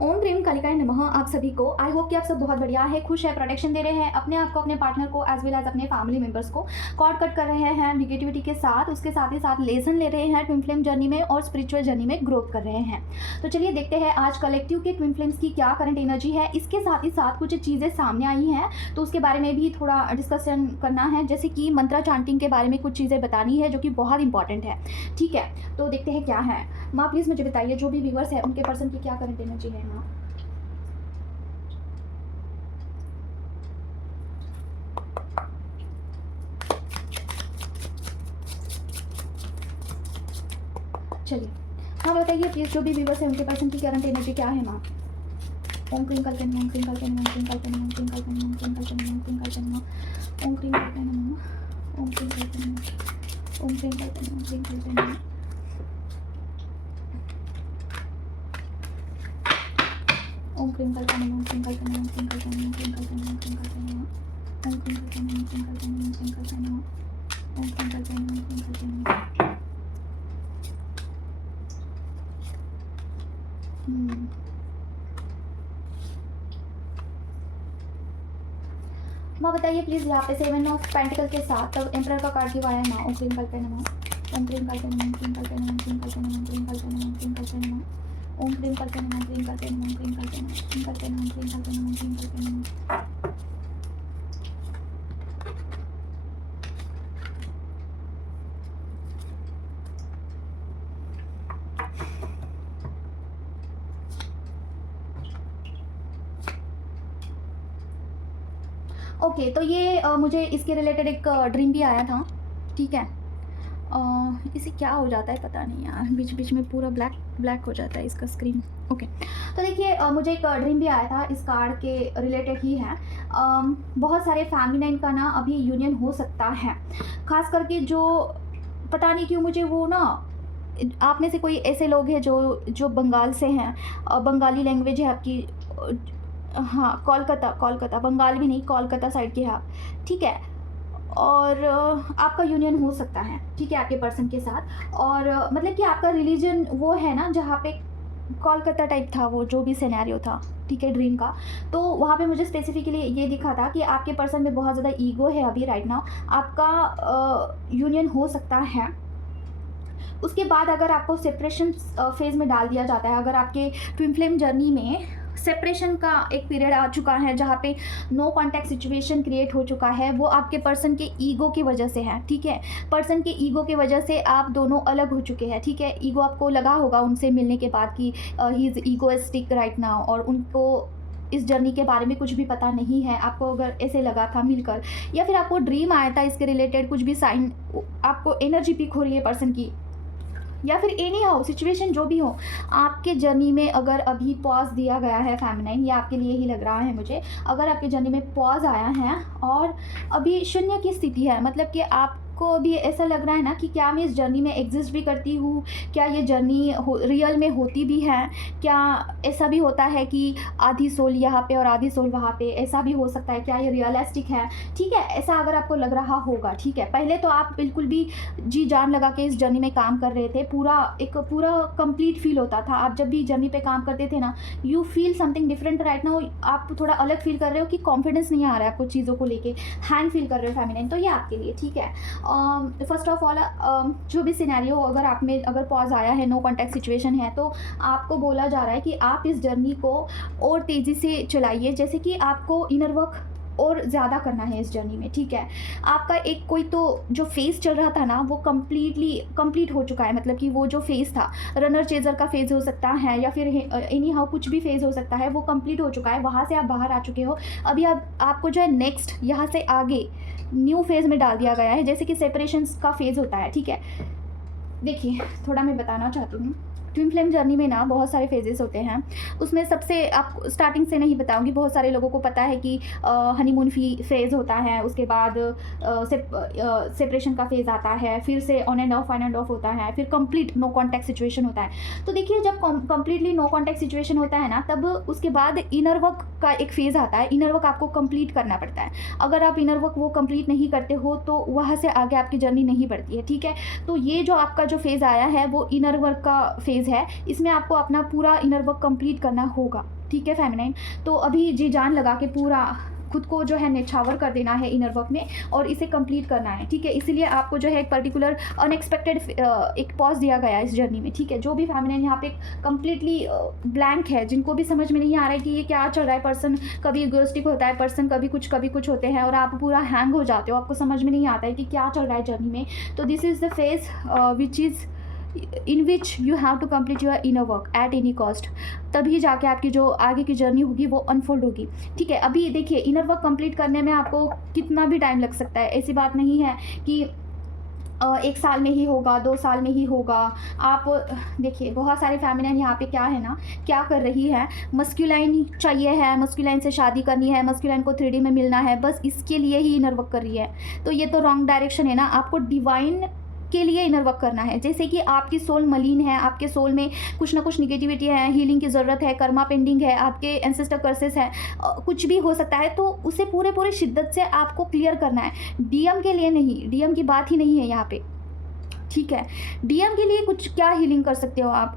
ओम cream कालिकाय नमः। आप सभी को आई होप कि आप सब बहुत बढ़िया है, खुश है, प्रोटेक्शन दे रहे हैं अपने आप को, अपने पार्टनर को, एज वेल एज अपने फैमिली मेंबर्स को कॉर्ड कट कर रहे हैं निगेटिविटी के साथ, उसके साथ ही साथ लेसन ले रहे हैं ट्विन फ्लेम जर्नी में और स्पिरिचुअल जर्नी में ग्रोथ कर रहे हैं। तो चलिए देखते हैं आज कलेक्टिव के ट्विन फ्लेम्स की क्या करंट एनर्जी है। इसके साथ ही साथ कुछ चीज़ें सामने आई हैं तो उसके बारे में भी थोड़ा डिस्कशन करना है, जैसे कि मंत्रा चांटिंग के बारे में कुछ चीज़ें बतानी है जो कि बहुत इंपॉर्टेंट है। ठीक है, तो देखते हैं क्या है। माँ प्लीज़ मुझे बताइए जो भी व्यूवर्स है उनके पर्सन की क्या करंट एनर्जी है। माँ चलिए, हाँ बताइए प्लीज़ जो भी व्यूवर्स है उनके पर्सन की करंट एनर्जी क्या है। माँ ओम क्रीम कल्पे नमः, ओम क्रीम कल्पे नमः, ओम क्रीम कल्पे नमः, ओम क्रीम कल्पे नमः, ओम क्रीम कल्पे नमः, ओम क्रीम कल्पे नमः, ओम क्रीम कल्पे नमः, ओम क्रीम कल्पे नमः, ओम क्रीम कल्पे नमः, ओम क्रीम कल्पे नमः, ओम क्रीम कल्पे नमः, ओम क्रीम कल्पे नमः, ओम क्रीम कल्पे नमः, ओम क्रीम कल्पे नमः, ओम क्रीम कल्पे नमः, ओम क्रीम कल्पे नमः, ओम क्रीम कल्पे नमः, ओम क्रीम कल्पे नमः, ओम क्रीम कल्पे नमः, ओम क्रीम कल्पे नमः। माँ बताइए प्लीज़ यहाँ पे 7 ऑफ पेंटिकल के साथ तब एम्परर का कार्ड क्यों आया है। माँ ओम क्रीम कल्पे नमः, ओम क्रीम कल्पे नमः, ओम क्रीम कल्पे नमः, ओम क्रीम कल्पे नमः, ओम क्रीम कल्पे नमः, ओम क्रीम कल्पे नमः, ओम क्रीम कल्पे नमः, ओम क्रीम कल्पे नमः, ओम क्रीम कल्पे नमः, ओम क्रीम कल्पे नमः, ओम क्रीम कल्पे नमः, ओम क्रीम कल्पे नमः। ओके, तो ये मुझे इसके रिलेटेड एक ड्रीम भी आया था। ठीक है, इसे क्या हो जाता है पता नहीं यार, बीच बीच में पूरा ब्लैक ब्लैक हो जाता है इसका स्क्रीन। ओके, तो देखिए मुझे एक ड्रीम भी आया था, इस कार्ड के रिलेटेड ही है। बहुत सारे फैमिनाइन का ना अभी यूनियन हो सकता है, खास करके जो पता नहीं क्यों मुझे वो ना, आप में से कोई ऐसे लोग हैं जो जो बंगाल से हैं, बंगाली लैंग्वेज है आपकी। हाँ, कोलकाता, कोलकाता बंगाल भी नहीं, कोलकाता साइड के हैं आप। ठीक है, और आपका यूनियन हो सकता है, ठीक है, आपके पर्सन के साथ। और मतलब कि आपका रिलीजन वो है ना जहाँ पे कोलकाता टाइप था, वो जो भी सिनेरियो था, ठीक है, ड्रीम का। तो वहाँ पे मुझे स्पेसिफिकली ये दिखा था कि आपके पर्सन में बहुत ज़्यादा ईगो है अभी राइट नाउ, आपका यूनियन हो सकता है। उसके बाद अगर आपको सेपरेशन फेज़ में डाल दिया जाता है, अगर आपके ट्विन फ्लेम जर्नी में सेपरेशन का एक पीरियड आ चुका है जहाँ पे नो कॉन्टैक्ट सिचुएशन क्रिएट हो चुका है, वो आपके पर्सन के ईगो की वजह से है। ठीक है, पर्सन के ईगो की वजह से आप दोनों अलग हो चुके हैं। ठीक है, ईगो आपको लगा होगा उनसे मिलने के बाद कि he is egoistic right now, और उनको इस जर्नी के बारे में कुछ भी पता नहीं है। आपको अगर ऐसे लगा था मिलकर, या फिर आपको ड्रीम आया था इसके रिलेटेड कुछ भी साइन, आपको एनर्जी पिक हो रही है पर्सन की, या फिर एनी हाउ सिचुएशन जो भी हो, आपके जर्नी में अगर अभी पॉज दिया गया है फेमिनाइन, ये आपके लिए ही लग रहा है मुझे। अगर आपके जर्नी में पॉज आया है और अभी शून्य की स्थिति है, मतलब कि आपको अभी ऐसा लग रहा है ना कि क्या मैं इस जर्नी में एग्जिस्ट भी करती हूँ, क्या ये जर्नी रियल में होती भी है, क्या ऐसा भी होता है कि आधी सोल यहाँ पे और आधी सोल वहाँ पे, ऐसा भी हो सकता है, क्या ये रियलिस्टिक है। ठीक है, ऐसा अगर आपको लग रहा होगा, ठीक है, पहले तो आप बिल्कुल भी जी जान लगा के इस जर्नी में काम कर रहे थे, पूरा कंप्लीट फील होता था। आप जब भी जर्नी पे काम करते थे ना, you feel something different right now, आप थोड़ा अलग फील कर रहे हो कि कॉन्फिडेंस नहीं आ रहा है आपको चीज़ों को लेके, हैंग फील कर रहे हो फेमिनाइन, तो ये आपके लिए ठीक है। फर्स्ट ऑफ ऑल जो भी सिनेरियो अगर आप में अगर पॉज आया है, नो कॉन्टैक्ट सिचुएशन है, तो आपको बोला जा रहा है कि आप इस जर्नी को और तेज़ी से चलाइए, जैसे कि आपको इनर वर्क और ज़्यादा करना है इस जर्नी में। ठीक है, आपका एक कोई तो जो फेज़ चल रहा था ना, वो कंप्लीट हो चुका है, मतलब कि वो जो फेज़ था, रनर चेजर का फेज़ हो सकता है, या फिर एनी हाउ कुछ भी फेज़ हो सकता है, वो कंप्लीट हो चुका है, वहाँ से आप बाहर आ चुके हो। अभी आपको जो है नेक्स्ट यहाँ से आगे न्यू फेज़ में डाल दिया गया है, जैसे कि सेपरेशन का फेज़ होता है। ठीक है, देखिए थोड़ा मैं बताना चाहती हूँ, ट्विन फ्लेम जर्नी में ना बहुत सारे फेजेस होते हैं, उसमें सबसे आप स्टार्टिंग से नहीं बताऊंगी, बहुत सारे लोगों को पता है कि हनीमून फेज़ होता है, उसके बाद सेपरेशन का फेज़ आता है, फिर से ऑन एंड ऑफ होता है, फिर कंप्लीट नो कॉन्टैक्ट सिचुएशन होता है। तो देखिए जब कंप्लीटली नो कॉन्टैक्ट सिचुएशन होता है ना, तब उसके बाद इनर वर्क का एक फेज़ आता है, इनर वर्क आपको कंप्लीट करना पड़ता है। अगर आप इनर वर्क वो कंप्लीट नहीं करते हो तो वहाँ से आगे आपकी जर्नी नहीं बढ़ती है। ठीक है, तो ये जो आपका जो फेज़ आया है वो इनर वर्क का फेज़ फेज़ है, इसमें आपको अपना पूरा इनर वर्क कंप्लीट करना होगा, ठीक है फेमिनाइन। तो अभी जी जान लगा के पूरा खुद को जो है निछावर कर देना है इनर वर्क में और इसे कंप्लीट करना है, ठीक है। इसीलिए आपको जो है एक पर्टिकुलर अनएक्सपेक्टेड एक पॉज दिया गया है इस जर्नी में, ठीक है। जो भी फेमिनाइन यहाँ पे कंप्लीटली ब्लैंक है, जिनको भी समझ में नहीं आ रहा है कि ये क्या चल रहा है, पर्सन कभी इगोइस्टिक होता है, पर्सन कभी कुछ होते हैं और आप पूरा हैंग हो जाते हो, आपको समझ में नहीं आता है कि क्या चल रहा है जर्नी में। तो this is the phase which is in which you have to complete your inner work at any cost, तभी जाके आपकी जो आगे की जर्नी होगी वो अनफोल्ड होगी, ठीक है। अभी देखिए इनर वर्क कंप्लीट करने में आपको कितना भी टाइम लग सकता है, ऐसी बात नहीं है कि 1 साल में ही होगा, 2 साल में ही होगा। आप देखिए बहुत सारे फेमिनाइन यहाँ पे क्या है ना, क्या कर रही है, मस्कुलाइन चाहिए है, मस्कुलाइन से शादी करनी है, मस्कुलाइन को 3D में मिलना है, बस इसके लिए ही इनर वर्क कर रही है। तो ये तो रॉन्ग डायरेक्शन है ना। आपको डिवाइन के लिए इनर वर्क करना है। जैसे कि आपकी सोल मलिन है, आपके सोल में कुछ ना कुछ निगेटिविटी है, हीलिंग की ज़रूरत है, कर्मा पेंडिंग है, आपके एंसेस्टर कर्सेस है, कुछ भी हो सकता है, तो उसे पूरे शिद्दत से आपको क्लियर करना है। डीएम के लिए नहीं, डीएम की बात ही नहीं है यहाँ पे, ठीक है। डीएम के लिए कुछ क्या हीलिंग कर सकते हो आप।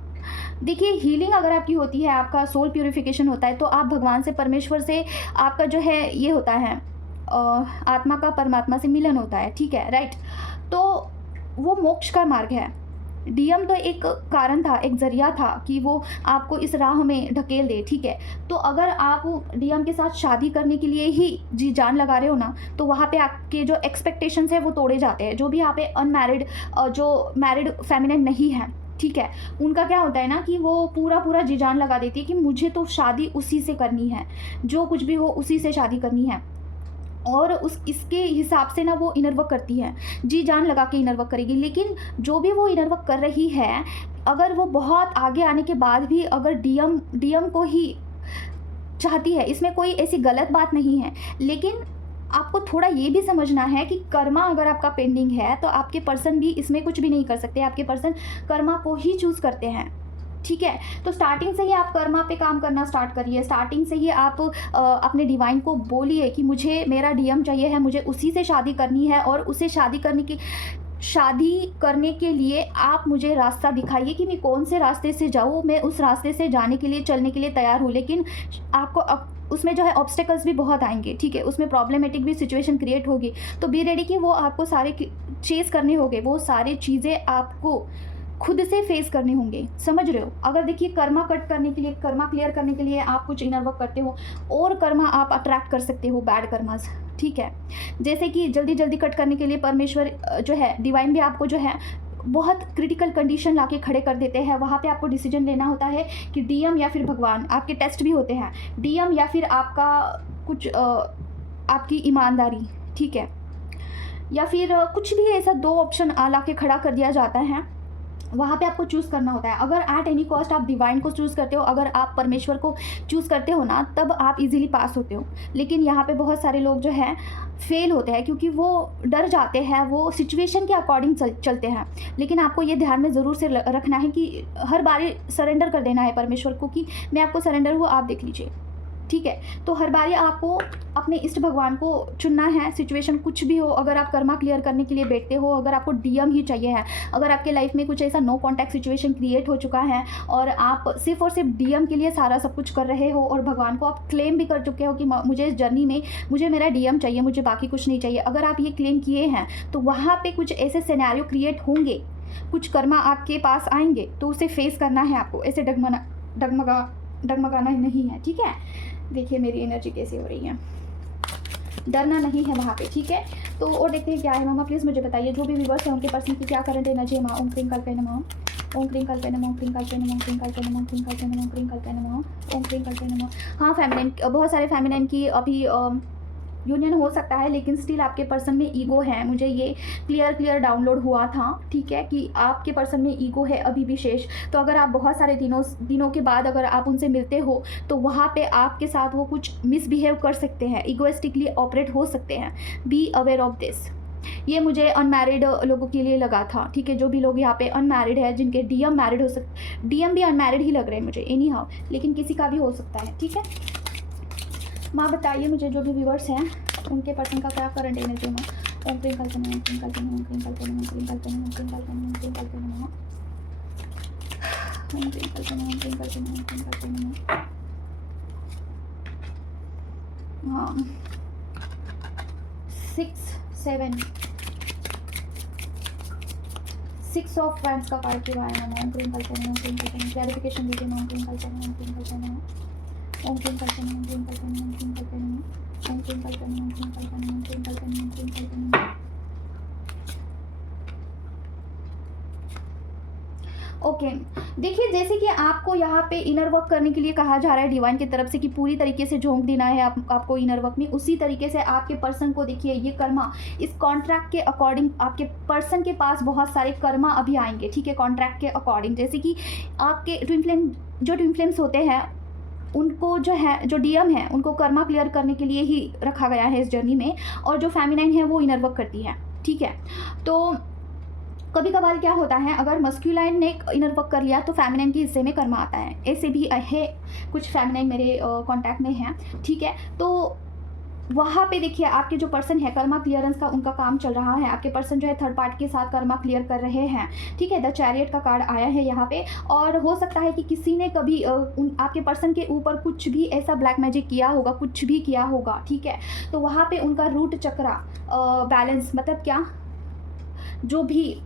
देखिए हीलिंग अगर आपकी होती है, आपका सोल प्यूरिफिकेशन होता है, तो आप भगवान से, परमेश्वर से आपका जो है ये होता है आत्मा का परमात्मा से मिलन होता है, ठीक है, राइट। तो वो मोक्ष का मार्ग है। डीएम तो एक कारण था, एक जरिया था कि वो आपको इस राह में ढकेल दे, ठीक है। तो अगर आप डीएम के साथ शादी करने के लिए ही जी जान लगा रहे हो ना, तो वहाँ पे आपके जो एक्सपेक्टेशंस है वो तोड़े जाते हैं। जो भी यहाँ पे अनमैरिड, जो मैरिड फेमिनिन नहीं है, ठीक है, उनका क्या होता है ना कि वो पूरा जी जान लगा देती है कि मुझे तो शादी उसी से करनी है, जो कुछ भी हो उसी से शादी करनी है, और इसके हिसाब से ना वो इनर वर्क करती है, जी जान लगा के इनर वर्क करेगी। लेकिन जो भी वो इनर वर्क कर रही है, अगर वो बहुत आगे आने के बाद भी अगर डीएम को ही चाहती है, इसमें कोई ऐसी गलत बात नहीं है। लेकिन आपको थोड़ा ये भी समझना है कि कर्मा अगर आपका पेंडिंग है तो आपके पर्सन भी इसमें कुछ भी नहीं कर सकते, आपके पर्सन कर्मा को ही चूज़ करते हैं, ठीक है। तो स्टार्टिंग से ही आप कर्मा पे काम करना स्टार्ट करिए, स्टार्टिंग से ही आप अपने डिवाइन को बोलिए कि मुझे मेरा डीएम चाहिए है, मुझे उसी से शादी करनी है, और उसे शादी करने के लिए आप मुझे रास्ता दिखाइए कि मैं कौन से रास्ते से जाऊँ, मैं उस रास्ते से जाने के लिए, चलने के लिए तैयार हूँ। लेकिन आपको उसमें जो है ऑब्स्टेकल्स भी बहुत आएंगे, ठीक है, उसमें प्रॉब्लमेटिक भी सिचुएशन क्रिएट होगी। तो बी रेडी कि वो आपको सारे चेस करने होंगे, वो सारी चीज़ें आपको खुद से फेस करने होंगे, समझ रहे हो। अगर देखिए कर्मा कट करने के लिए, कर्मा क्लियर करने के लिए आप कुछ इनर वर्क करते हो, और कर्मा आप अट्रैक्ट कर सकते हो, बैड कर्मास, ठीक है। जैसे कि जल्दी कट करने के लिए परमेश्वर जो है, डिवाइन भी आपको जो है बहुत क्रिटिकल कंडीशन लाके खड़े कर देते हैं। वहाँ पे आपको डिसीजन लेना होता है कि डीएम या फिर भगवान। आपके टेस्ट भी होते हैं, डीएम या फिर आपका कुछ आपकी ईमानदारी, ठीक है, या फिर कुछ भी ऐसा 2 ऑप्शन ला के खड़ा कर दिया जाता है। वहाँ पे आपको चूज़ करना होता है। अगर एट एनी कॉस्ट आप डिवाइन को चूज़ करते हो, अगर आप परमेश्वर को चूज़ करते हो ना, तब आप इजीली पास होते हो। लेकिन यहाँ पे बहुत सारे लोग जो है फेल होते हैं, क्योंकि वो डर जाते हैं, वो सिचुएशन के अकॉर्डिंग चलते हैं। लेकिन आपको ये ध्यान में ज़रूर से रखना है कि हर बारी सरेंडर कर देना है परमेश्वर को कि मैं आपको सरेंडर हूँ, आप देख लीजिए, ठीक है। तो हर बारी आपको अपने इष्ट भगवान को चुनना है, सिचुएशन कुछ भी हो। अगर आप कर्मा क्लियर करने के लिए बैठते हो, अगर आपको डीएम ही चाहिए है, अगर आपके लाइफ में कुछ ऐसा नो कॉन्टैक्ट सिचुएशन क्रिएट हो चुका है और आप सिर्फ और सिर्फ डीएम के लिए सारा सब कुछ कर रहे हो, और भगवान को आप क्लेम भी कर चुके हो कि मुझे इस जर्नी में मुझे मेरा डीएम चाहिए, मुझे बाकी कुछ नहीं चाहिए, अगर आप ये क्लेम किए हैं, तो वहाँ पर कुछ ऐसे सिनेरियो क्रिएट होंगे, कुछ कर्मा आपके पास आएंगे, तो उसे फेस करना है आपको। ऐसे डगमगाना नहीं है, ठीक है। देखिए मेरी एनर्जी कैसी हो रही है, डरना नहीं है वहाँ पे, ठीक है। तो और देखते हैं क्या है। मामा प्लीज़ मुझे बताइए, जो भी व्यूअर्स हैं उनके पर्सन की क्या करंट एनर्जी है। माँ ओम क्रीं कल्पे नमः, ओम क्रीं कल्पे नमः, ओम क्रीं कल्पे नमः, ओम क्रीं कल्पे नमः, ओम क्रीं कल्पे नमः, ओम क्रीं कल्पे नमः, ओम क्रीं कल्पे नमः। हाँ फेमिनिन, बहुत सारे फेमिनिन की अभी यूनियन हो सकता है, लेकिन स्टिल आपके पर्सन में ईगो है। मुझे ये क्लियर डाउनलोड हुआ था, ठीक है, कि आपके पर्सन में ईगो है अभी भी शेष। तो अगर आप बहुत सारे दिनों के बाद अगर आप उनसे मिलते हो, तो वहाँ पे आपके साथ वो कुछ मिसबिहेव कर सकते हैं, ईगोइस्टिकली ऑपरेट हो सकते हैं। Be aware of this. ये मुझे अनमैरिड लोगों के लिए लगा था, ठीक है। जो भी लोग यहाँ पे अनमैरिड है, जिनके डीएम मैरिड हो सकते, डीएम भी अनमैरिड ही लग रहे हैं मुझे एनी हाउ, लेकिन किसी का भी हो सकता है, ठीक है। माँ बताइए मुझे, जो भी व्यूअर्स हैं उनके पर्सन का क्या करंट एनर्जी है। माँ ओम क्रीं कल्पे नमः, ओम क्रीं कल्पे नमः, ओम क्रीं कल्पे नमः, ओम क्रीं कल्पे नमः, ओम क्रीं कल्पे नमः, ओम क्रीं कल्पे नमः, ओम क्रीं कल्पे नमः। ओम क्लीं कल्पे नमः, ओम क्लीं कल्पे नमः, ओम क्लीं कल्पे नमः। हाँ 6 7 6 ऑफ वैंड्स का कार्ड क्यों आया नमः, ओम क्लीं कल्पे नमः, ओम क्लीं कल्पे नमः। क्लैरिफिकेशन दीजिए नमः, ओम क्लीं कल्पे नमः, ओम क्लीं कल्पे नमः, ओम क्लीं कल्पे नमः, ओम क्लीं कल्पे नमः, ओम क्लीं कल्पे नमः, ओम क्लीं कल्पे नमः, ओम क्लीं कल्पे नमः, ओम क्लीं कल्पे नमः, ओम क्लीं कल्पे नमः। ओके देखिए, जैसे कि आपको यहाँ पे इनर वर्क करने के लिए कहा जा रहा है डिवाइन की तरफ से कि पूरी तरीके से झोंक देना है आपको इनर वर्क में, उसी तरीके से आपके पर्सन को देखिए ये कर्मा इस कॉन्ट्रैक्ट के अकॉर्डिंग आपके पर्सन के पास बहुत सारे कर्मा अभी आएंगे, ठीक है, कॉन्ट्रैक्ट के अकॉर्डिंग। जैसे कि आपके ट्विन फ्लेम्स होते हैं उनको जो है, जो डीएम है, उनको कर्मा क्लियर करने के लिए ही रखा गया है इस जर्नी में, और जो फेमिनाइन है वो इनर वर्क करती है, ठीक है। तो कभी कभार क्या होता है, अगर मस्क्यूलाइन ने इनर वर्क कर लिया तो फेमिनाइन के हिस्से में कर्मा आता है, ऐसे भी है, कुछ फेमिनाइन मेरे कांटेक्ट में हैं, ठीक है। तो वहाँ पे देखिए आपके जो पर्सन है कर्मा क्लियरेंस का उनका काम चल रहा है, आपके पर्सन जो है थर्ड पार्टी के साथ कर्मा क्लियर कर रहे हैं, ठीक है। द चैरियट का कार्ड आया है यहाँ पे, और हो सकता है कि किसी ने कभी आपके पर्सन के ऊपर कुछ भी ऐसा ब्लैक मैजिक किया होगा, कुछ भी किया होगा, ठीक है। तो वहाँ पे उनका रूट चक्रा बैलेंस, मतलब क्या, जो भी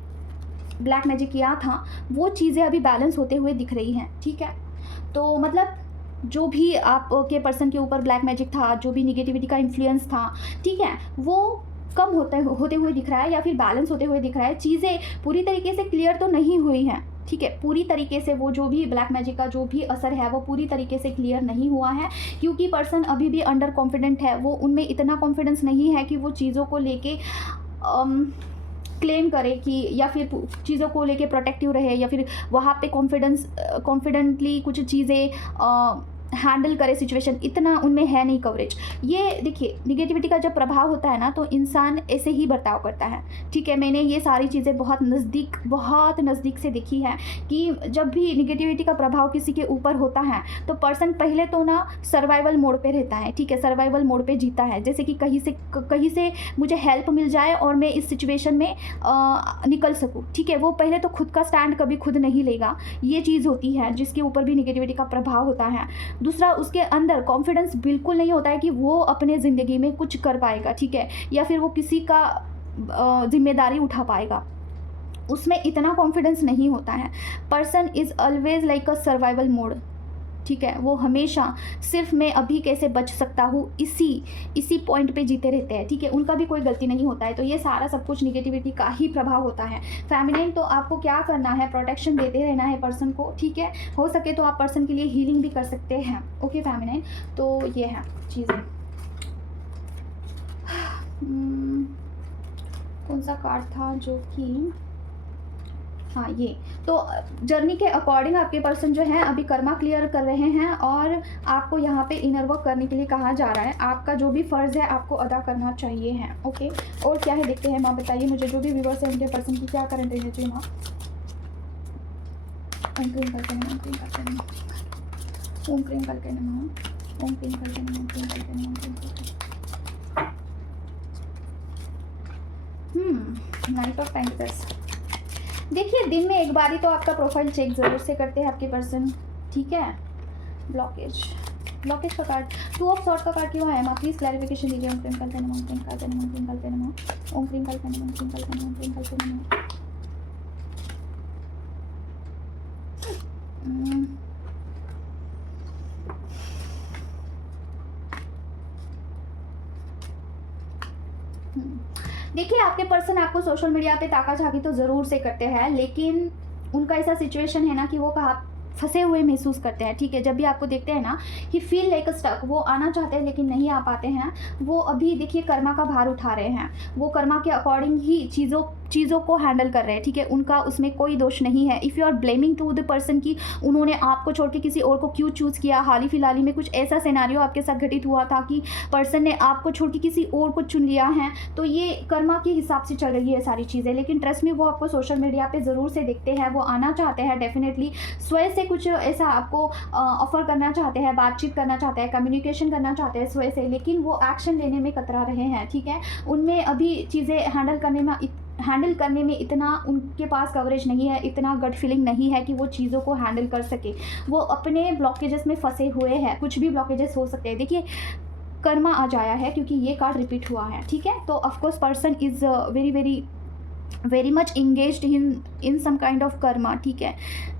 ब्लैक मैजिक किया था वो चीज़ें अभी बैलेंस होते हुए दिख रही हैं, ठीक है। तो मतलब जो भी आपके पर्सन के ऊपर ब्लैक मैजिक था, जो भी निगेटिविटी का इन्फ्लुएंस था, ठीक है, वो कम होते हुए दिख रहा है या फिर बैलेंस होते हुए दिख रहा है। चीज़ें पूरी तरीके से क्लियर तो नहीं हुई हैं, ठीक है, पूरी तरीके से वो जो भी ब्लैक मैजिक का जो भी असर है वो पूरी तरीके से क्लियर नहीं हुआ है, क्योंकि पर्सन अभी भी अंडर कॉन्फिडेंट है, वो उनमें इतना कॉन्फिडेंस नहीं है कि वो चीज़ों को लेके क्लेम करे कि, या फिर चीज़ों को लेके प्रोटेक्टिव रहे, या फिर वहाँ पे कॉन्फिडेंटली कुछ चीज़ें हैंडल करे सिचुएशन, इतना उनमें है नहीं कवरेज। ये देखिए निगेटिविटी का जब प्रभाव होता है ना तो इंसान ऐसे ही बर्ताव करता है, ठीक है। मैंने ये सारी चीज़ें बहुत नज़दीक से देखी है कि जब भी निगेटिविटी का प्रभाव किसी के ऊपर होता है तो पर्सन पहले तो ना सर्वाइवल मोड पे रहता है, ठीक है, सर्वाइवल मोड पे जीता है, जैसे कि कहीं से मुझे हेल्प मिल जाए और मैं इस सिचुएशन में निकल सकूँ, ठीक है। वो पहले तो खुद का स्टैंड कभी खुद नहीं लेगा, ये चीज़ होती है जिसके ऊपर भी निगेटिविटी का प्रभाव होता है। दूसरा, उसके अंदर कॉन्फिडेंस बिल्कुल नहीं होता है कि वो अपने ज़िंदगी में कुछ कर पाएगा, ठीक है, या फिर वो किसी का जिम्मेदारी उठा पाएगा, उसमें इतना कॉन्फिडेंस नहीं होता है। Person is always like a survival mode, ठीक है, वो हमेशा सिर्फ मैं अभी कैसे बच सकता हूँ इसी पॉइंट पे जीते रहते हैं, ठीक है, उनका भी कोई गलती नहीं होता है। तो ये सारा सब कुछ निगेटिविटी का ही प्रभाव होता है। फेमिनाइन तो आपको क्या करना है, प्रोटेक्शन देते रहना है पर्सन को, ठीक है, हो सके तो आप पर्सन के लिए हीलिंग भी कर सकते हैं, ओके फेमिनाइन। तो ये है चीज़ें। कौन सा कार्ड था जो कि, हाँ ये, तो जर्नी के अकॉर्डिंग आपके पर्सन जो है अभी कर्मा क्लियर कर रहे हैं और आपको यहाँ पे इनर वर्क करने के लिए कहा जा रहा है। आपका जो भी फ़र्ज़ है आपको अदा करना चाहिए है, ओके। और क्या है देखते हैं माँ, बताइए मुझे, जो भी व्यूअर्स है उनके पर्सन की क्या करंट एनर्जी है माँ। ओम क्लीं कल्पे नमः, ओम क्लीं कल्पे नमः, ओम क्लीं कल्पे नमः, ओम क्लीं कल्पे नमः, ओम क्लीं कल्पे नमः, ओम क्लीं कल्पे। Night of pentacles. देखिए दिन में एक बारी तो आपका प्रोफाइल चेक ज़रूर से करते हैं आपके पर्सन, ठीक है। ब्लॉकेज का कार्ड, 2 ऑफ सॉर्ड्स का कार्ड क्यों आया माँ, प्लीज़ क्लैरिफिकेशन दीजिए। ओम क्लीं कल्पे नमः, ओम क्लीं कल्पे नमः, ओम क्लीं कल्पे नमः, ओम क्लीं कल्पे नमः, ओम क्लीं कल्पे नमः, ओम क्लीं कल्पे नमः। देखिए आपके पर्सन आपको सोशल मीडिया पे ताका झाकी तो ज़रूर से करते हैं, लेकिन उनका ऐसा सिचुएशन है ना कि वो कहाँ फंसे हुए महसूस करते हैं, ठीक है। जब भी आपको देखते हैं ना, ही फील लाइक स्टक, वो आना चाहते हैं लेकिन नहीं आ पाते हैं। वो अभी देखिए कर्मा का भार उठा रहे हैं, वो कर्मा के अकॉर्डिंग ही चीज़ों को हैंडल कर रहे हैं, ठीक है, उनका उसमें कोई दोष नहीं है। If you are blaming to the person कि उन्होंने आपको छोड़ के किसी और को क्यों चूज़ किया, हाल ही फिलहाल में कुछ ऐसा सिनेरियो आपके साथ घटित हुआ था कि पर्सन ने आपको छोड़ के किसी और को चुन लिया है, तो ये कर्मा के हिसाब से चल रही है सारी चीज़ें। लेकिन ट्रस्ट में वो आपको सोशल मीडिया पे ज़रूर से देखते हैं, वो आना चाहते हैं डेफिनेटली, स्वयं से कुछ ऐसा आपको ऑफर करना चाहते हैं, बातचीत करना चाहते हैं, कम्युनिकेशन करना चाहते हैं स्वयं से, लेकिन वो एक्शन लेने में कतरा रहे हैं, ठीक है। उनमें अभी चीज़ें हैंडल करने में हैंडल करने में इतना उनके पास कवरेज नहीं है, इतना गट फीलिंग नहीं है कि वो चीज़ों को हैंडल कर सके। वो अपने ब्लॉकेजेस में फंसे हुए हैं, कुछ भी ब्लॉकेजेस हो सकते हैं। देखिए कर्मा आ जाया है क्योंकि ये कार्ड रिपीट हुआ है, ठीक है। तो of course person is very much engaged in some kind of karma, ठीक है।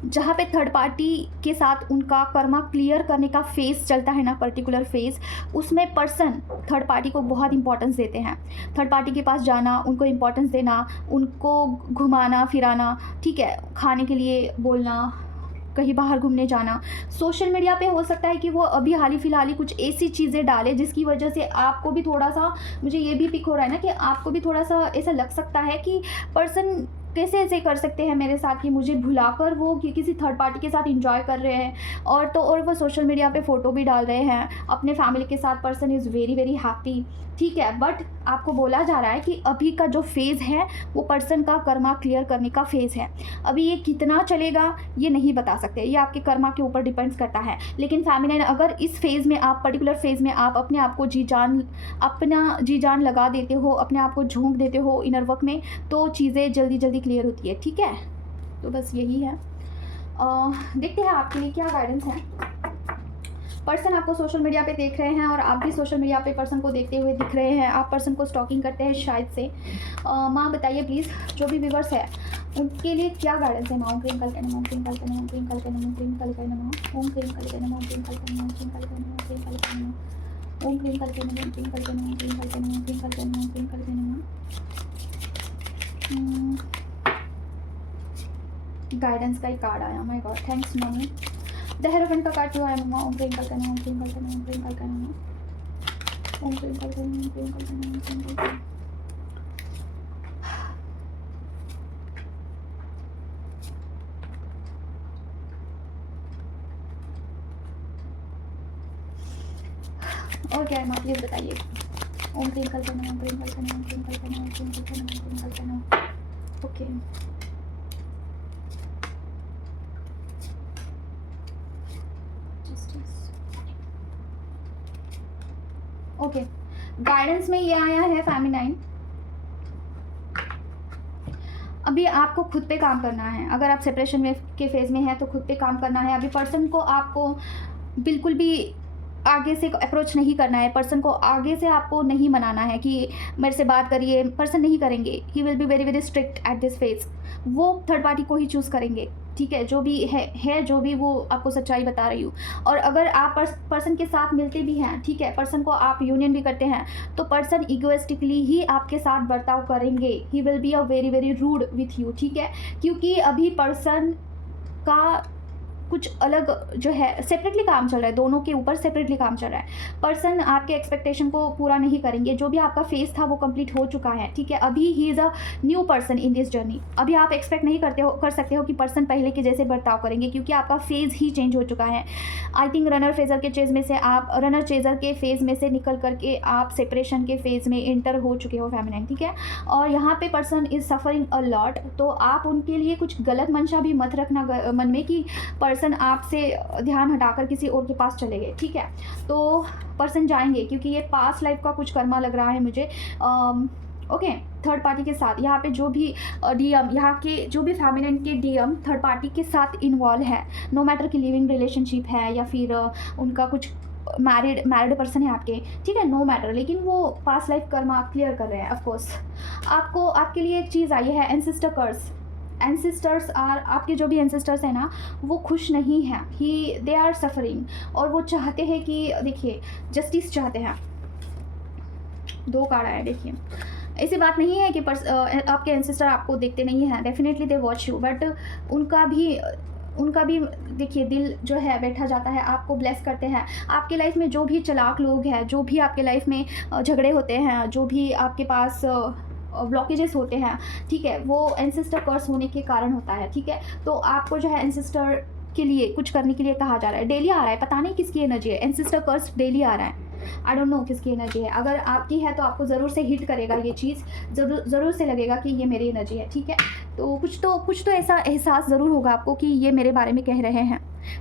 जहाँ पे थर्ड पार्टी के साथ उनका कर्मा क्लियर करने का फेज़ चलता है ना, पर्टिकुलर फेज़, उसमें पर्सन थर्ड पार्टी को बहुत इंपॉर्टेंस देते हैं। थर्ड पार्टी के पास जाना, उनको इंपॉर्टेंस देना, उनको घुमाना फिराना, ठीक है, खाने के लिए बोलना, कहीं बाहर घूमने जाना। सोशल मीडिया पे हो सकता है कि वो अभी हाल ही फिलहाल ही कुछ ऐसी चीज़ें डाले जिसकी वजह से आपको भी थोड़ा सा, मुझे ये भी पिक हो रहा है ना कि आपको भी थोड़ा सा ऐसा लग सकता है कि पर्सन कैसे ऐसे कर सकते हैं मेरे साथ कि मुझे भुलाकर वो किसी थर्ड पार्टी के साथ इंजॉय कर रहे हैं। और वो सोशल मीडिया पे फ़ोटो भी डाल रहे हैं अपने फैमिली के साथ। पर्सन इज़ वेरी हैप्पी, ठीक है। बट आपको बोला जा रहा है कि अभी का जो फेज़ है वो पर्सन का कर्मा क्लियर करने का फेज़ है। अभी ये कितना चलेगा ये नहीं बता सकते, ये आपके कर्मा के ऊपर डिपेंड्स करता है। लेकिन फेमिनाइन, अगर इस फेज़ में आप, पर्टिकुलर फेज़ में आप अपने आप को अपना जी जान लगा देते हो, अपने आप को झोंक देते हो इनर वर्क में, तो चीज़ें जल्दी क्लियर होती है, ठीक है। तो बस यही है। देखते हैं आपके लिए क्या गाइडेंस है। पर्सन आपको सोशल मीडिया पे देख रहे हैं और आप भी सोशल मीडिया पे पर्सन को देखते हुए दिख रहे हैं। आप पर्सन को स्टॉकिंग करते हैं शायद से। माँ बताइए प्लीज़, जो भी व्यूअर्स है उनके लिए क्या गाइडेंस है। माँ ओम क्रीम कल के नमः, ओम क्रीम कल के नमः, ओम क्रीम कल के नमः, ओम क्रीम कल के नमः, ओम क्रीम कल के नमः, ओम क्रीम कल के नमः, ओम क्रीम कल के नमः, ओम क्रीम कल के नमः, ओम क्रीम कल के नमः, ओम क्रीम कल के नमः, ओम क्रीम कल के नमः, ओम क्रीम कल के नमः, ओम क्रीम कल के नमः। गाइडेंस का ही कार्ड आया। My God, thanks mummy. The hierophant का कार्ड क्यों आया मम्मा। ओम क्रीम कल के नमः, ओम क्रीम कल के नमः, ओम क्रीम कल के नमः, ओम क्रीम कल के नमः, ओम क्रीम कल के नमः, ओम क्रीम कल के नमः। और क्या है माँ प्लीज़ बताइए। ओम क्रीम कल के नमः, ओम क्रीम कल के नमः, ओम क्रीम कल के नमः, ओम क्रीम कल के नमः, ओम क्रीम कल के नमः। Okay, okay. गाइडेंस में ये आया है फेमिनाइन, अभी आपको खुद पे काम करना है। अगर आप सेपरेशन में के फेज़ में हैं तो खुद पे काम करना है। अभी पर्सन को आपको बिल्कुल भी आगे से अप्रोच नहीं करना है। पर्सन को आगे से आपको नहीं मनाना है कि मेरे से बात करिए। पर्सन नहीं करेंगे। He will be very strict at this phase. वो थर्ड पार्टी को ही चूज़ करेंगे, ठीक है। जो भी है जो भी वो आपको सच्चाई बता रही हूँ। और अगर आप पर्सन के साथ मिलते भी हैं, ठीक है, पर्सन को आप यूनियन भी करते हैं, तो पर्सन इगोइस्टिकली ही आपके साथ बर्ताव करेंगे। He will be a very rude with you, ठीक है। क्योंकि अभी पर्सन का कुछ अलग जो है सेपरेटली काम चल रहा है, दोनों के ऊपर सेपरेटली काम चल रहा है। पर्सन आपके एक्सपेक्टेशन को पूरा नहीं करेंगे। जो भी आपका फेज था वो कंप्लीट हो चुका है, ठीक है। अभी he is a new person in this journey. अभी आप एक्सपेक्ट नहीं कर सकते हो कि पर्सन पहले के जैसे बर्ताव करेंगे, क्योंकि आपका फेज़ ही चेंज हो चुका है। आई थिंक रनर चेजर के फेज़ में से निकल करके आप सेपरेशन के फेज़ में एंटर हो चुके हो फेमिनाइन, ठीक है। और यहाँ पे person is suffering a lot. तो आप उनके लिए कुछ गलत मंशा भी मत रखना मन में कि पर्सन आपसे ध्यान हटाकर किसी और के पास चले गए, ठीक है। तो पर्सन जाएंगे क्योंकि ये पास्ट लाइफ का कुछ कर्मा लग रहा है मुझे। ओके, थर्ड पार्टी के साथ यहाँ पे जो भी डीएम, यहाँ के जो भी फेमिनिन के डीएम थर्ड पार्टी के साथ इन्वॉल्व है, नो मैटर कि लिविंग रिलेशनशिप है या फिर उनका कुछ मैरिड पर्सन है आपके, ठीक है, नो मैटर, लेकिन वो पास्ट लाइफ कर्मा क्लियर कर रहे हैं। ऑफकोर्स आपके लिए एक चीज़ आई है, एंसेस्टर कर्स। एंसेस्टर्स आर, आपके जो भी एंसेस्टर्स हैं ना, वो खुश नहीं हैं। They are suffering. और वो चाहते हैं कि, देखिए, जस्टिस चाहते हैं। 2 कार्ड आए, देखिए। ऐसी बात नहीं है कि आपके एंसेस्टर आपको देखते नहीं हैं। Definitely they watch you, but उनका भी देखिए दिल जो है बैठा जाता है, आपको ब्लेस करते हैं। आपके लाइफ में जो भी चालाक लोग हैं, जो भी आपके लाइफ में झगड़े होते हैं, जो भी आपके पास ब्लॉकेजेस होते हैं, ठीक है, वो एंसेस्टर कर्स होने के कारण होता है, ठीक है। तो आपको जो है एंसेस्टर के लिए कुछ करने के लिए कहा जा रहा है। डेली आ रहा है, पता नहीं किसकी एनर्जी है। एंसेस्टर कर्स डेली आ रहा है, आई डोंट नो किसकी एनर्जी है। अगर आपकी है तो आपको ज़रूर से हिट करेगा ये चीज़, ज़रूर से लगेगा कि ये मेरी एनर्जी है, ठीक है। तो कुछ तो ऐसा एहसास ज़रूर होगा आपको कि ये मेरे बारे में कह रहे हैं।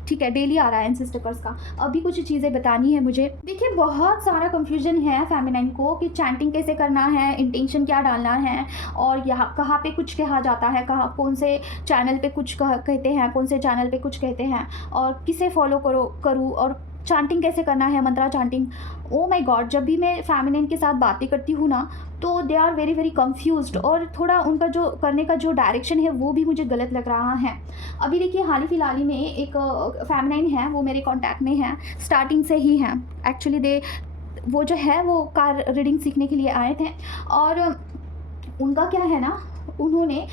ठीक है, डेली आ रहा है एंसेस्टर कर्स का। अभी कुछ चीज़ें बतानी है मुझे। देखिए बहुत सारा कन्फ्यूजन है फेमिनाइन को कि चैंटिंग कैसे करना है, इंटेंशन क्या डालना है, और यहाँ कहाँ पे कुछ कहा जाता है, कहाँ कौन से चैनल पे कुछ कहते हैं, कौन से चैनल पे कुछ कहते हैं, और किसे फॉलो करूँ, और चांटिंग कैसे करना है, मंत्रा चांटिंग। ओ माय गॉड, जब भी मैं फेमिनिन के साथ बातें करती हूँ ना, तो they are very very confused, और थोड़ा उनका जो करने का जो डायरेक्शन है वो भी मुझे गलत लग रहा है। अभी देखिए हाल ही फिलहाल ही में एक फेमिनिन है, वो मेरे कांटेक्ट में है, स्टार्टिंग से ही है एक्चुअली। वो जो है वो कार रीडिंग सीखने के लिए आए थे, और उनका क्या है ना, उन्होंने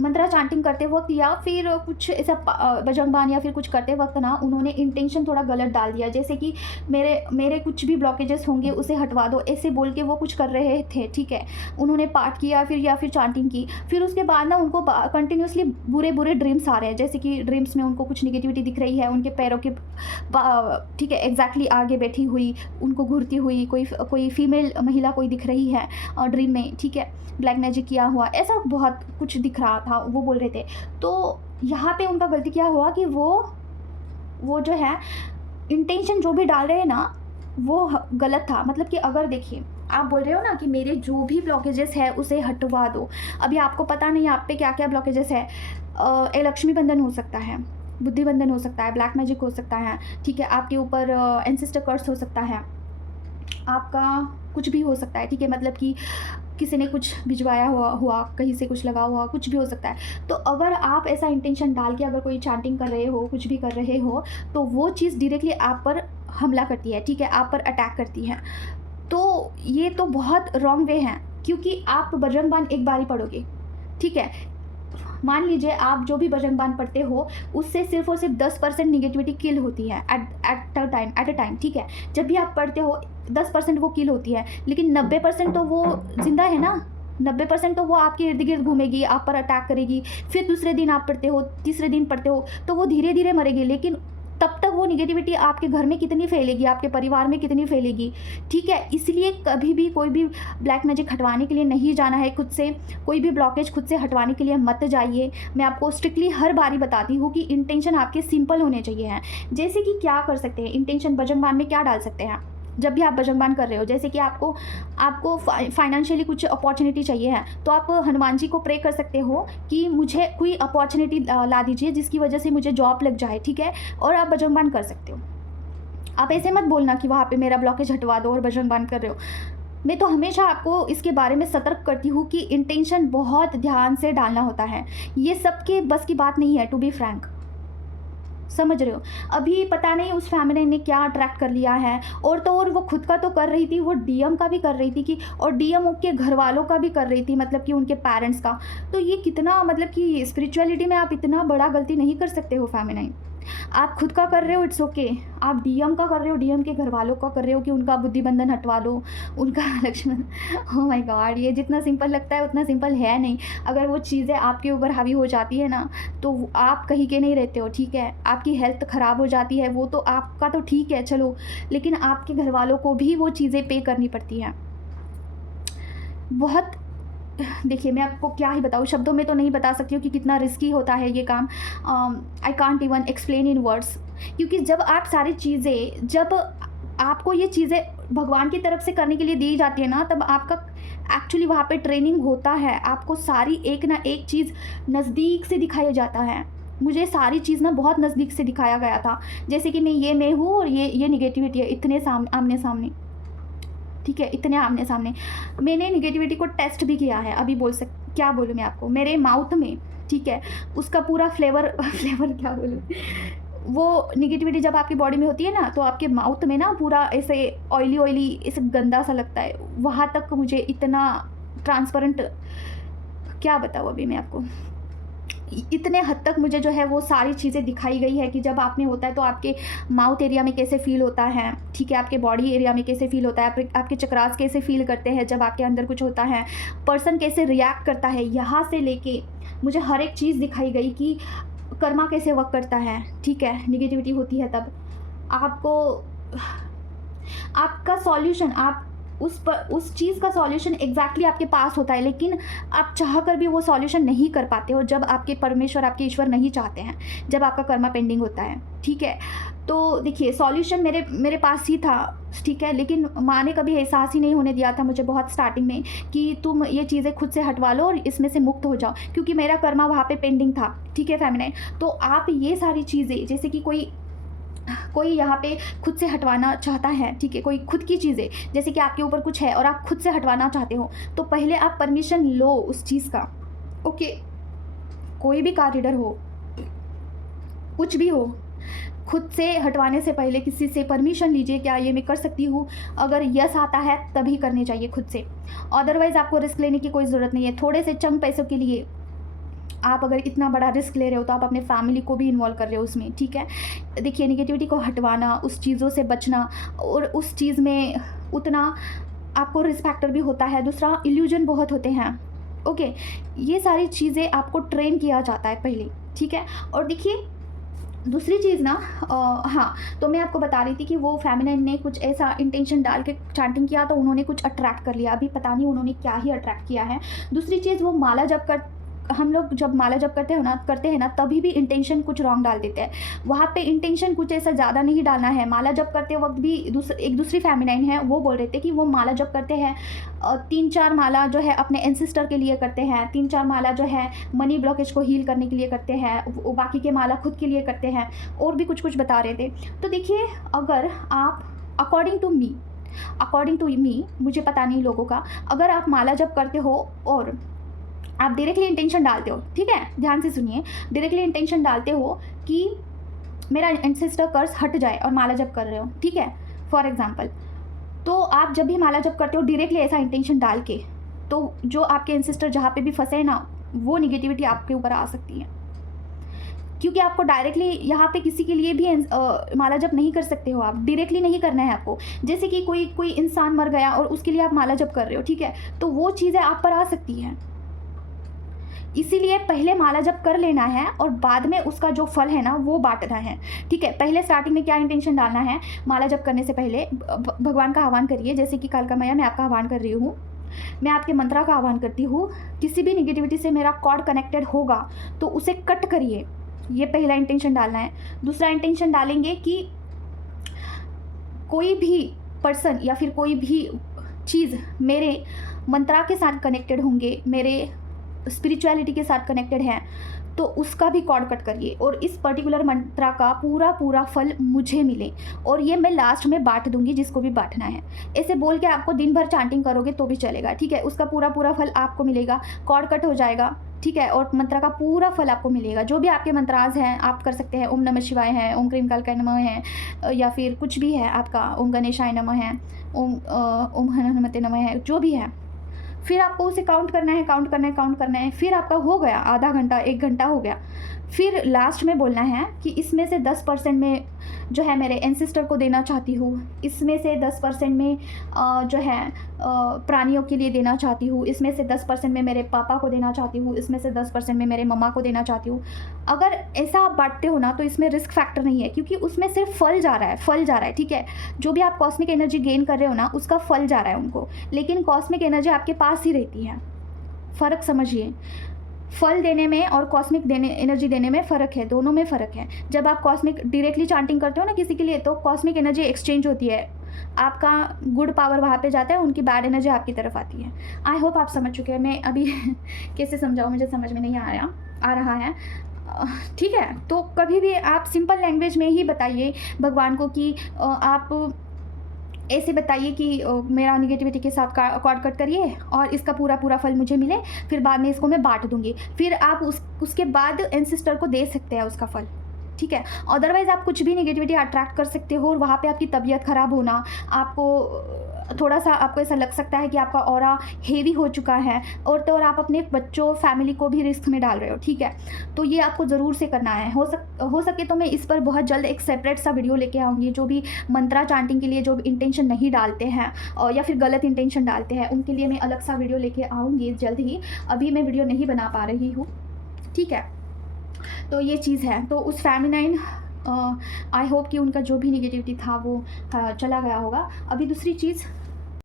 मंत्रा चांटिंग करते वक्त या फिर कुछ ऐसा बजरंग बाण या फिर कुछ करते वक्त ना, उन्होंने इंटेंशन थोड़ा गलत डाल दिया, जैसे कि मेरे कुछ भी ब्लॉकेजेस होंगे उसे हटवा दो, ऐसे बोल के वो कुछ कर रहे थे। ठीक है, उन्होंने पाठ किया फिर या फिर चांटिंग की, फिर उसके बाद ना उनको कंटिन्यूसली बुरे बुरे ड्रीम्स आ रहे हैं, जैसे कि ड्रीम्स में उनको कुछ निगेटिविटी दिख रही है, उनके पैरों के ठीक है एग्जैक्टली आगे बैठी हुई, उनको घूरती हुई कोई फीमेल महिला कोई दिख रही है ड्रीम में। ठीक है, ब्लैक मैजिक किया हुआ, ऐसा बहुत कुछ दिख रहा था, वो बोल रहे थे। तो यहाँ पे उनका गलती क्या हुआ कि वो जो है इंटेंशन जो भी डाल रहे हैं ना, वो गलत था। मतलब कि अगर देखिए आप बोल रहे हो ना कि मेरे जो भी ब्लॉकेजेस है उसे हटवा दो, अभी आपको पता नहीं आप पे क्या क्या ब्लॉकेजेस है। लक्ष्मी बंधन हो सकता है, बुद्धि बंधन हो सकता है, ब्लैक मैजिक हो सकता है, ठीक है, आपके ऊपर एंसेस्टर कर्स हो सकता है, आपका कुछ भी हो सकता है। ठीक है, मतलब कि किसी ने कुछ भिजवाया हुआ कहीं से कुछ लगा हुआ, कुछ भी हो सकता है। तो अगर आप ऐसा इंटेंशन डाल के अगर कोई चैंटिंग कर रहे हो, कुछ भी कर रहे हो, तो वो चीज़ डायरेक्टली आप पर हमला करती है। ठीक है, आप पर अटैक करती है। तो ये तो बहुत रॉन्ग वे है, क्योंकि आप बजरंग बाण एक बार ही पढ़ोगे। ठीक है, मान लीजिए आप जो भी बजरंग बाण पढ़ते हो उससे सिर्फ और सिर्फ 10% निगेटिविटी किल होती है एट अ टाइम। ठीक है, जब भी आप पढ़ते हो 10% वो किल होती है, लेकिन 90% तो वो जिंदा है ना, 90% तो वो आपके इर्द गिर्द घूमेगी, आप पर अटैक करेगी। फिर दूसरे दिन आप पढ़ते हो, तीसरे दिन पढ़ते हो, तो वो धीरे धीरे मरेगी, लेकिन तब तक वो निगेटिविटी आपके घर में कितनी फैलेगी, आपके परिवार में कितनी फैलेगी। ठीक है, इसलिए कभी भी कोई भी ब्लैक मैजिक हटवाने के लिए नहीं जाना है खुद से, कोई भी ब्लॉकेज खुद से हटवाने के लिए मत जाइए। मैं आपको स्ट्रिक्टली हर बारी बताती हूँ कि इंटेंशन आपके सिंपल होने चाहिए हैं। जैसे कि क्या कर सकते हैं इंटेंशन बजरंग बाण में क्या डाल सकते हैं, जब भी आप बजरंग बाण कर रहे हो, जैसे कि आपको फाइनेंशियली कुछ अपॉर्चुनिटी चाहिए है, तो आप हनुमान जी को प्रे कर सकते हो कि मुझे कोई अपॉर्चुनिटी ला दीजिए जिसकी वजह से मुझे जॉब लग जाए। ठीक है, और आप बजरंग बाण कर सकते हो। आप ऐसे मत बोलना कि वहाँ पे मेरा ब्लॉकेज हटवा दो और बजरंग बाण कर रहे हो। मैं तो हमेशा आपको इसके बारे में सतर्क करती हूँ कि इंटेंशन बहुत ध्यान से डालना होता है, ये सबके बस की बात नहीं है, टू बी फ्रैंक। समझ रहे हो, अभी पता नहीं उस फैमिली ने क्या अट्रैक्ट कर लिया है, और तो और वो खुद का तो कर रही थी, वो डीएम का भी कर रही थी कि, और डीएम के घर वालों का भी कर रही थी, मतलब कि उनके पेरेंट्स का। तो ये कितना, मतलब कि स्पिरिचुअलिटी में आप इतना बड़ा गलती नहीं कर सकते हो फेमिनाइन। आप खुद का कर रहे हो इट्स ओके, आप डीएम का कर रहे हो, डीएम के घर वालों का कर रहे हो कि उनका बुद्धि बंधन हटवा दो, उनका लक्ष्मण। ओह माय गॉड, ये जितना सिंपल लगता है उतना सिंपल है नहीं। अगर वो चीज़ें आपके ऊपर हावी हो जाती है ना, तो आप कहीं के नहीं रहते हो। ठीक है, आपकी हेल्थ ख़राब हो जाती है, वो तो आपका तो ठीक है चलो, लेकिन आपके घर वालों को भी वो चीज़ें पे करनी पड़ती हैं। बहुत, देखिए मैं आपको क्या ही बताऊँ, शब्दों में तो नहीं बता सकती हूँ कि कितना रिस्की होता है ये काम। I can't even explain in words, क्योंकि जब आप सारी चीज़ें, जब आपको ये चीज़ें भगवान की तरफ से करने के लिए दी जाती है ना, तब आपका एक्चुअली वहाँ पे ट्रेनिंग होता है, आपको सारी एक ना एक चीज़ नज़दीक से दिखाया जाता है। मुझे सारी चीज़ ना बहुत नज़दीक से दिखाया गया था, जैसे कि मैं हूँ और ये निगेटिविटी है, इतने आमने सामने। ठीक है, इतने आमने सामने। मैंने निगेटिविटी को टेस्ट भी किया है, अभी क्या बोलूँ मैं आपको, मेरे माउथ में, ठीक है, उसका पूरा फ्लेवर क्या बोलूँ, वो निगेटिविटी जब आपकी बॉडी में होती है ना, तो आपके माउथ में ना पूरा ऐसे ऑयली ऐसे गंदा सा लगता है, वहाँ तक मुझे इतना ट्रांसपेरेंट, क्या बताऊँ अभी मैं आपको, इतने हद तक मुझे जो है वो सारी चीज़ें दिखाई गई है कि जब आप में होता है तो आपके माउथ एरिया में कैसे फील होता है। ठीक है, आपके बॉडी एरिया में कैसे फील होता है, आपके चक्रास कैसे फील करते हैं जब आपके अंदर कुछ होता है, पर्सन कैसे रिएक्ट करता है, यहाँ से लेके मुझे हर एक चीज़ दिखाई गई कि कर्मा कैसे वर्क करता है। ठीक है, निगेटिविटी होती है तब आपको, आपका सॉल्यूशन, आप उस चीज़ का सॉल्यूशन एग्जैक्टली आपके पास होता है, लेकिन आप चाह कर भी वो सॉल्यूशन नहीं कर पाते हो जब आपके परमेश्वर, आपके ईश्वर नहीं चाहते हैं, जब आपका कर्मा पेंडिंग होता है, ठीक है। तो देखिए सॉल्यूशन मेरे पास ही था, ठीक है, लेकिन माँ ने कभी एहसास ही नहीं होने दिया था मुझे बहुत स्टार्टिंग में कि तुम ये चीज़ें खुद से हटवा लो और इसमें से मुक्त हो जाओ, क्योंकि मेरा कर्मा वहाँ पे पेंडिंग था, ठीक है फेमिनाइन। तो आप ये सारी चीज़ें, जैसे कि कोई यहाँ पे खुद से हटवाना चाहता है, ठीक है, कोई खुद की चीज़ें, जैसे कि आपके ऊपर कुछ है और आप खुद से हटवाना चाहते हो, तो पहले आप परमिशन लो उस चीज़ का, ओके। कोई भी कार रीडर हो, कुछ भी हो, खुद से हटवाने से पहले किसी से परमिशन लीजिए, क्या ये मैं कर सकती हूँ। अगर यस आता है तभी करनी चाहिए खुद से, अदरवाइज़ आपको रिस्क लेने की कोई ज़रूरत नहीं है। थोड़े से चंद पैसों के लिए आप अगर इतना बड़ा रिस्क ले रहे हो तो आप अपने फैमिली को भी इन्वॉल्व कर रहे हो उसमें, ठीक है। देखिए निगेटिविटी को हटवाना, उस चीज़ों से बचना, और उस चीज़ में उतना आपको रिस्क फैक्टर भी होता है, दूसरा इल्यूजन बहुत होते हैं, ओके। ये सारी चीज़ें आपको ट्रेन किया जाता है पहले, ठीक है। और देखिए दूसरी चीज़ ना, हाँ, तो मैं आपको बता रही थी कि वो फेमिनाइन ने कुछ ऐसा इंटेंशन डाल के चैंटिंग किया तो उन्होंने कुछ अट्रैक्ट कर लिया, अभी पता नहीं उन्होंने क्या ही अट्रैक्ट किया है। दूसरी चीज़, वो माला जब हम लोग जब माला जब करते हैं ना तभी भी इंटेंशन कुछ रॉन्ग डाल देते हैं। वहाँ पे इंटेंशन कुछ ऐसा ज़्यादा नहीं डालना है। माला जब करते वक्त भी एक दूसरी फेमिनाइन है, वो बोल रहे थे कि वो माला जब करते हैं 3-4 माला जो है अपने एंसेस्टर के लिए करते हैं, 3-4 माला जो है मनी ब्लॉकेज को हील करने के लिए करते हैं, बाकी के माला खुद के लिए करते हैं, और भी कुछ बता रहे थे। तो देखिए अगर आप अकॉर्डिंग टू मी, मुझे पता नहीं लोगों का, अगर आप माला जब करते हो और आप डायरेक्टली इंटेंशन डालते हो, ठीक है, ध्यान से सुनिए, डायरेक्टली इंटेंशन डालते हो कि मेरा एंसेस्टर कर्स हट जाए और माला जब कर रहे हो, ठीक है, फॉर एग्जांपल, तो आप जब भी माला जब करते हो डायरेक्टली ऐसा इंटेंशन डाल के, तो जो आपके एंसेस्टर जहाँ पे भी फंसे हैं ना, वो निगेटिविटी आपके ऊपर आ सकती है, क्योंकि आपको डायरेक्टली यहाँ पे किसी के लिए भी माला जप नहीं कर सकते हो, आप डायरेक्टली नहीं करना है आपको। जैसे कि कोई इंसान मर गया और उसके लिए आप माला जप कर रहे हो, ठीक है, तो वो चीज़ें आप पर आ सकती हैं। इसीलिए पहले माला जप कर लेना है और बाद में उसका जो फल है ना वो बांटना है, ठीक है। पहले स्टार्टिंग में क्या इंटेंशन डालना है, माला जप करने से पहले भगवान का आह्वान करिए, जैसे कि कालका मैया मैं आपका आह्वान कर रही हूँ, मैं आपके मंत्रा का आह्वान करती हूँ, किसी भी निगेटिविटी से मेरा कॉर्ड कनेक्टेड होगा तो उसे कट करिए, ये पहला इंटेंशन डालना है। दूसरा इंटेंशन डालेंगे कि कोई भी पर्सन या फिर कोई भी चीज़ मेरे मंत्रा के साथ कनेक्टेड होंगे, मेरे स्पिरिचुअलिटी के साथ कनेक्टेड है, तो उसका भी कॉर्ड कट करिए और इस पर्टिकुलर मंत्रा का पूरा फल मुझे मिले, और ये मैं लास्ट में बांट दूंगी जिसको भी बांटना है। ऐसे बोल के आपको दिन भर चांटिंग करोगे तो भी चलेगा, ठीक है, उसका पूरा फल आपको मिलेगा, कॉर्ड कट हो जाएगा, ठीक है, और मंत्रा का पूरा फल आपको मिलेगा। जो भी आपके मंत्राज हैं आप कर सकते हैं, ओम नमः शिवाय है, ओम क्रीम कालकाय नमः है, या फिर कुछ भी है आपका, ओम गणेशाय नमः है, ओम हनुमते नमः है, जो भी है। फिर आपको उसे काउंट करना है, फिर आपका हो गया आधा घंटा 1 घंटा हो गया। फिर लास्ट में बोलना है कि इसमें से 10% में जो है मेरे एंसेस्टर को देना चाहती हूँ, इसमें से 10% में जो है प्राणियों के लिए देना चाहती हूँ, इसमें से 10% में मेरे पापा को देना चाहती हूँ, इसमें से 10% में मेरे मम्मा को देना चाहती हूँ। अगर ऐसा आप बांटते हो ना तो इसमें रिस्क फैक्टर नहीं है, क्योंकि उसमें सिर्फ फल जा रहा है, ठीक है। जो भी आप कॉस्मिक एनर्जी गेन कर रहे हो ना उसका फल जा रहा है उनको, लेकिन कॉस्मिक एनर्जी आपके पास ही रहती है। फ़र्क समझिए, फल देने में और कॉस्मिक एनर्जी देने में फ़र्क है, दोनों में फ़र्क है। जब आप कॉस्मिक डायरेक्टली चांटिंग करते हो ना किसी के लिए, तो कॉस्मिक एनर्जी एक्सचेंज होती है, आपका गुड पावर वहाँ पे जाता है, उनकी बैड एनर्जी आपकी तरफ आती है। आई होप आप समझ चुके हैं। मैं अभी कैसे समझाऊँ, मुझे समझ में नहीं आ रहा है, ठीक है। तो कभी भी आप सिंपल लैंग्वेज में ही बताइए भगवान को कि आप ऐसे बताइए कि मेरा निगेटिविटी के साथ कॉर्ड कट करिए और इसका पूरा फल मुझे मिले, फिर बाद में इसको मैं बांट दूंगी। फिर आप उसके बाद एंसेस्टर को दे सकते हैं उसका फल, ठीक है। अदरवाइज़ आप कुछ भी निगेटिविटी अट्रैक्ट कर सकते हो और वहाँ पे आपकी तबीयत ख़राब होना, आपको थोड़ा सा आपको ऐसा लग सकता है कि आपका ऑरा हेवी हो चुका है, और आप अपने बच्चों फैमिली को भी रिस्क में डाल रहे हो, ठीक है। तो ये आपको ज़रूर से करना है। हो सके तो मैं इस पर बहुत जल्द एक सेपरेट सा वीडियो लेके आऊँगी। जो भी मंत्रा चांटिंग के लिए जो इंटेंशन नहीं डालते हैं या फिर गलत इंटेंशन डालते हैं, उनके लिए मैं अलग सा वीडियो लेके आऊँगी जल्द ही। अभी मैं वीडियो नहीं बना पा रही हूँ, ठीक है। तो ये चीज़ है। तो उस फेमिनाइन आई होप कि उनका जो भी निगेटिविटी था वो चला गया होगा। अभी दूसरी चीज़,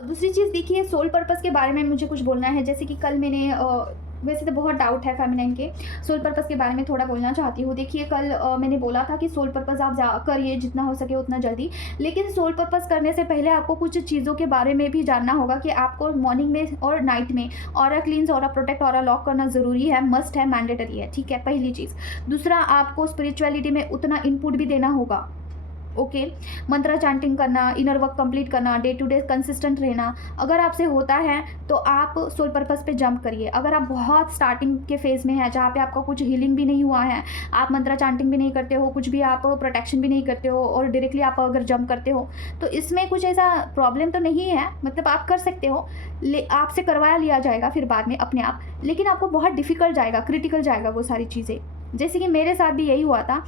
दूसरी चीज़ देखिए, सोल पर्पस के बारे में मुझे कुछ बोलना है। जैसे कि कल मैंने वैसे तो बहुत डाउट है फेमिनाइन के, सोल पर्पस के बारे में थोड़ा बोलना चाहती हूँ। देखिए कल मैंने बोला था कि सोल पर्पस आप करिए जितना हो सके उतना जल्दी, लेकिन सोल पर्पस करने से पहले आपको कुछ चीज़ों के बारे में भी जानना होगा कि आपको मॉर्निंग में और नाइट में aura क्लींस, aura protect, aura lock करना ज़रूरी है, मस्ट है, मैंडेटरी है, ठीक है, पहली चीज़। दूसरा, आपको स्पिरिचुअलिटी में उतना इनपुट भी देना होगा, ओके। मंत्रा चैंटिंग करना, इनर वर्क कंप्लीट करना, डे टू डे कंसिस्टेंट रहना, अगर आपसे होता है तो आप सोल पर्पस पे जंप करिए। अगर आप बहुत स्टार्टिंग के फेज़ में हैं जहाँ पे आपका कुछ हीलिंग भी नहीं हुआ है, आप मंत्रा चैंटिंग भी नहीं करते हो, कुछ भी आप प्रोटेक्शन भी नहीं करते हो और डायरेक्टली आप अगर जंप करते हो, तो इसमें कुछ ऐसा प्रॉब्लम तो नहीं है, मतलब आप कर सकते हो, आपसे करवाया लिया जाएगा फिर बाद में अपने आप, लेकिन आपको बहुत डिफ़िकल्ट जाएगा, क्रिटिकल जाएगा वो सारी चीज़ें। जैसे कि मेरे साथ भी यही हुआ था।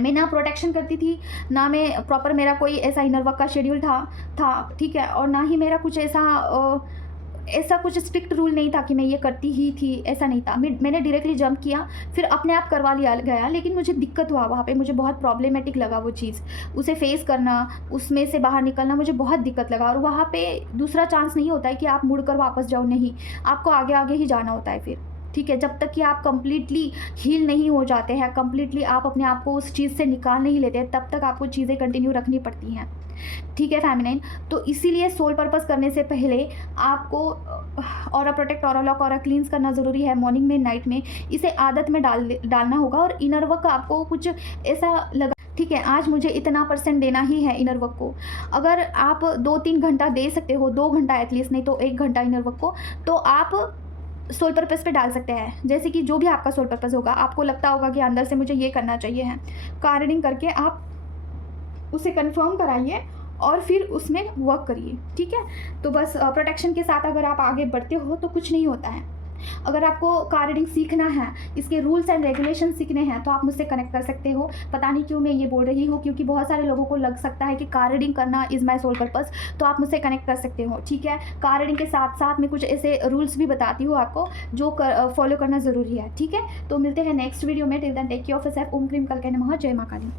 मैं ना प्रोटेक्शन करती थी, ना मैं प्रॉपर, मेरा कोई ऐसा इनर वर्क का शेड्यूल था, ठीक है, और ना ही मेरा कुछ ऐसा कुछ स्ट्रिक्ट रूल नहीं था कि मैं ये करती ही थी, ऐसा नहीं था। मैंने डायरेक्टली जंप किया, फिर अपने आप करवा लिया गया, लेकिन मुझे दिक्कत हुआ वहाँ पे, मुझे बहुत प्रॉब्लमेटिक लगा वो चीज़, उसे फेस करना, उसमें से बाहर निकलना मुझे बहुत दिक्कत लगा। और वहाँ पे दूसरा चांस नहीं होता है कि आप मुड़कर वापस जाओ, नहीं, आपको आगे आगे ही जाना होता है फिर, ठीक है। जब तक कि आप कंप्लीटली हील नहीं हो जाते हैं, कंप्लीटली आप अपने आप को उस चीज़ से निकाल नहीं लेते, तब तक आपको चीज़ें कंटिन्यू रखनी पड़ती हैं, ठीक है फेमिनाइन। तो इसीलिए सोल पर्पस करने से पहले आपको aura protect, aura lock, aura क्लींस करना ज़रूरी है, मॉर्निंग में, नाइट में, इसे आदत में डालना होगा। और इनर वर्क आपको कुछ ऐसा लगा, ठीक है, आज मुझे इतना % देना ही है इनर वर्क को, अगर आप 2-3 घंटा दे सकते हो, 2 घंटा एटलीस्ट, नहीं तो 1 घंटा इनर वर्क को, तो आप सोल पर्पस पे डाल सकते हैं। जैसे कि जो भी आपका सोल पर्पस होगा, आपको लगता होगा कि अंदर से मुझे ये करना चाहिए है, कार्डिंग करके आप उसे कंफर्म कराइए और फिर उसमें वर्क करिए, ठीक है। तो बस प्रोटेक्शन के साथ अगर आप आगे बढ़ते हो तो कुछ नहीं होता है। अगर आपको कार रीडिंग सीखना है, इसके रूल्स एंड रेगुलेशन सीखने हैं, तो आप मुझसे कनेक्ट कर सकते हो। पता नहीं क्यों मैं ये बोल रही हूँ, क्योंकि बहुत सारे लोगों को लग सकता है कि कार रीडिंग करना इज़ माई सोल पर्पस, तो आप मुझसे कनेक्ट कर सकते हो, ठीक है। कार रीडिंग के साथ साथ मैं कुछ ऐसे रूल्स भी बताती हूँ आपको जो फॉलो करना ज़रूरी है, ठीक है। तो मिलते हैं नेक्स्ट वीडियो में। Till then take care of yourself. ओम क्रीम कल के नमः। जय मां काली।